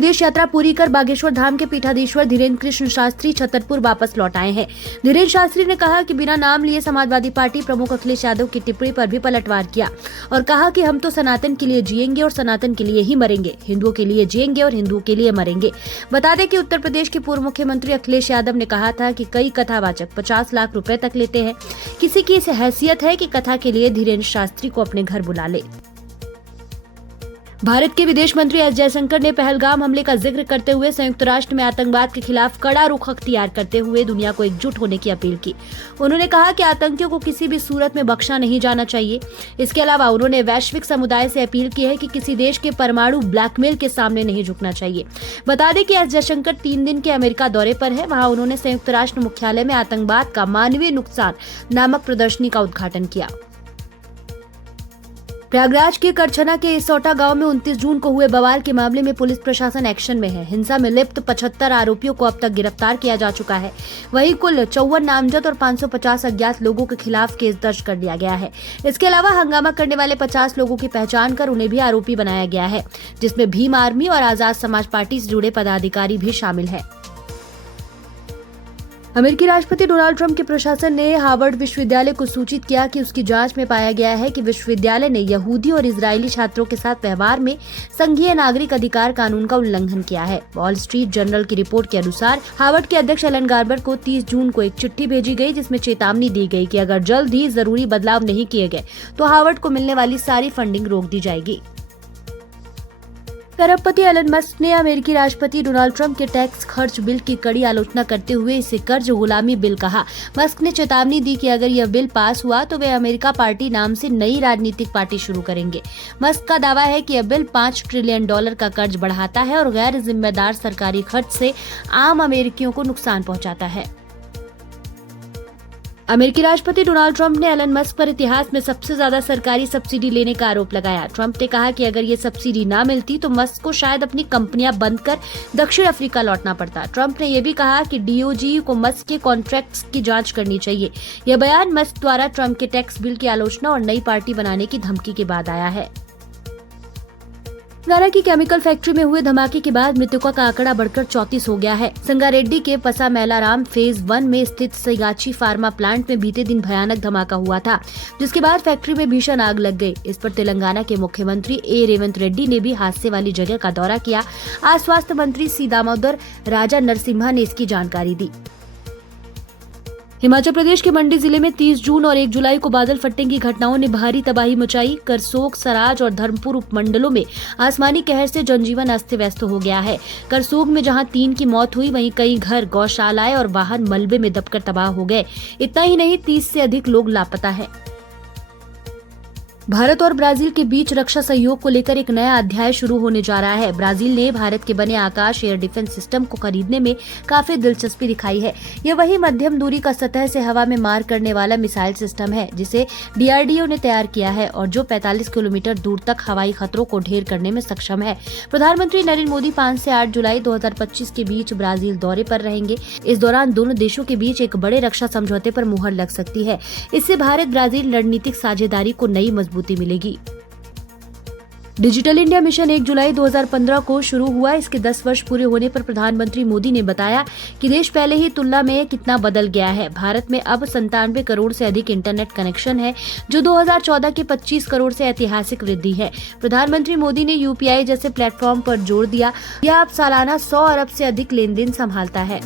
विदेश यात्रा पूरी कर बागेश्वर धाम के पीठाधीश्वर धीरेन्द्र कृष्ण शास्त्री छतरपुर वापस लौट आए हैं। धीरेन्द्र शास्त्री ने कहा कि बिना नाम लिए समाजवादी पार्टी प्रमुख अखिलेश यादव की टिप्पणी पर भी पलटवार किया और कहा कि हम तो सनातन के लिए जिएंगे और सनातन के लिए ही मरेंगे, हिंदुओं के लिए जिएंगे और हिंदुओं के लिए मरेंगे। बता दें कि उत्तर प्रदेश के पूर्व मुख्यमंत्री अखिलेश यादव ने कहा था कि कई कथावाचक 50 लाख रुपए तक लेते हैं। किसी की इसे हैसियत है कि कथा के लिए धीरेन्द्र शास्त्री को अपने घर बुला ले। भारत के विदेश मंत्री एस जयशंकर ने पहलगाम हमले का जिक्र करते हुए संयुक्त राष्ट्र में आतंकवाद के खिलाफ कड़ा रुख अख्तियार करते हुए दुनिया को एकजुट होने की अपील की। उन्होंने कहा कि आतंकियों को किसी भी सूरत में बख्शा नहीं जाना चाहिए। इसके अलावा उन्होंने वैश्विक समुदाय से अपील की है कि किसी देश के परमाणु ब्लैकमेल के सामने नहीं झुकना चाहिए। बता दें कि एस जयशंकर 3 दिन के अमेरिका दौरे पर है। वहाँ उन्होंने संयुक्त राष्ट्र मुख्यालय में आतंकवाद का मानवीय नुकसान नामक प्रदर्शनी का उद्घाटन किया। प्रयागराज के करछना के इसौटा गांव में 29 जून को हुए बवाल के मामले में पुलिस प्रशासन एक्शन में है। हिंसा में लिप्त 75 आरोपियों को अब तक गिरफ्तार किया जा चुका है। वहीं कुल 54 नामजद और 550 अज्ञात लोगों के खिलाफ केस दर्ज कर लिया गया है। इसके अलावा हंगामा करने वाले 50 लोगों की पहचान कर उन्हें भी आरोपी बनाया गया है, जिसमें भीम आर्मी और आजाद समाज पार्टी से जुड़े पदाधिकारी भी शामिल है। अमेरिकी राष्ट्रपति डोनाल्ड ट्रंप के प्रशासन ने हार्वर्ड विश्वविद्यालय को सूचित किया कि उसकी जांच में पाया गया है कि विश्वविद्यालय ने यहूदी और इजरायली छात्रों के साथ व्यवहार में संघीय नागरिक अधिकार कानून का उल्लंघन किया है। वॉल स्ट्रीट जर्नल की रिपोर्ट के अनुसार हार्वर्ड के अध्यक्ष एलन गार्बर को 30 जून को एक चिट्ठी भेजी गई, जिसमें चेतावनी दी गई कि अगर जल्द ही जरूरी बदलाव नहीं किए गए तो हार्वर्ड को मिलने वाली सारी फंडिंग रोक दी जाएगी। अरबपति एलन मस्क ने अमेरिकी राष्ट्रपति डोनाल्ड ट्रंप के टैक्स खर्च बिल की कड़ी आलोचना करते हुए इसे कर्ज गुलामी बिल कहा। मस्क ने चेतावनी दी कि अगर यह बिल पास हुआ तो वे अमेरिका पार्टी नाम से नई राजनीतिक पार्टी शुरू करेंगे। मस्क का दावा है कि यह बिल $5 ट्रिलियन का कर्ज बढ़ाता है और गैर जिम्मेदार सरकारी खर्च से आम अमेरिकियों को नुकसान पहुंचाता है। अमेरिकी राष्ट्रपति डोनाल्ड ट्रंप ने एलन मस्क पर इतिहास में सबसे ज्यादा सरकारी सब्सिडी लेने का आरोप लगाया। ट्रंप ने कहा कि अगर ये सब्सिडी ना मिलती तो मस्क को शायद अपनी कंपनियां बंद कर दक्षिण अफ्रीका लौटना पड़ता। ट्रंप ने यह भी कहा कि डीओजी को मस्क के कॉन्ट्रैक्ट्स की जांच करनी चाहिए। यह बयान मस्क द्वारा ट्रंप के टैक्स बिल की आलोचना और नई पार्टी बनाने की धमकी के बाद आया है। तेलंगाना की केमिकल फैक्ट्री में हुए धमाके के बाद मृतकों का आंकड़ा बढ़कर 34 हो गया है। संगारेड्डी के पसामेलाराम फेज 1 में स्थित सयाची फार्मा प्लांट में बीते दिन भयानक धमाका हुआ था, जिसके बाद फैक्ट्री में भीषण आग लग गई। इस पर तेलंगाना के मुख्यमंत्री रेवंत रेड्डी ने भी हादसे वाली जगह का दौरा किया। आज स्वास्थ्य मंत्री सी दामोदर राजा नरसिम्हा ने इसकी जानकारी दी। हिमाचल प्रदेश के मंडी जिले में 30 जून और 1 जुलाई को बादल फटने की घटनाओं ने भारी तबाही मचाई। करसोग, सराज और धर्मपुर उपमंडलों में आसमानी कहर से जनजीवन अस्त व्यस्त हो गया है। करसोग में जहां 3 की मौत हुई, वहीं कई घर, गौशालाएं और वाहन मलबे में दबकर तबाह हो गए। इतना ही नहीं, 30 से अधिक लोग लापता हैं। भारत और ब्राजील के बीच रक्षा सहयोग को लेकर एक नया अध्याय शुरू होने जा रहा है। ब्राजील ने भारत के बने आकाश एयर डिफेंस सिस्टम को खरीदने में काफी दिलचस्पी दिखाई है। यह वही मध्यम दूरी का सतह से हवा में मार करने वाला मिसाइल सिस्टम है जिसे डीआरडीओ ने तैयार किया है और जो 45 किलोमीटर दूर तक हवाई खतरों को ढेर करने में सक्षम है। प्रधानमंत्री नरेंद्र मोदी 5 से 8 जुलाई 2025 के बीच ब्राजील दौरे पर रहेंगे। इस दौरान दोनों देशों के बीच एक बड़े रक्षा समझौते पर मुहर लग सकती है। इससे भारत ब्राजील रणनीतिक साझेदारी को नई मजबूती मिलेगी। डिजिटल इंडिया मिशन 1 जुलाई 2015 को शुरू हुआ। इसके 10 वर्ष पूरे होने पर प्रधानमंत्री मोदी ने बताया कि देश पहले ही तुलना में कितना बदल गया है। भारत में अब 97 करोड़ से अधिक इंटरनेट कनेक्शन है, जो 2014 के 25 करोड़ से ऐतिहासिक वृद्धि है। प्रधानमंत्री मोदी ने यूपीआई जैसे प्लेटफॉर्म पर जोर दिया। यह अब सालाना 100 अरब से अधिक लेन देन संभालता है।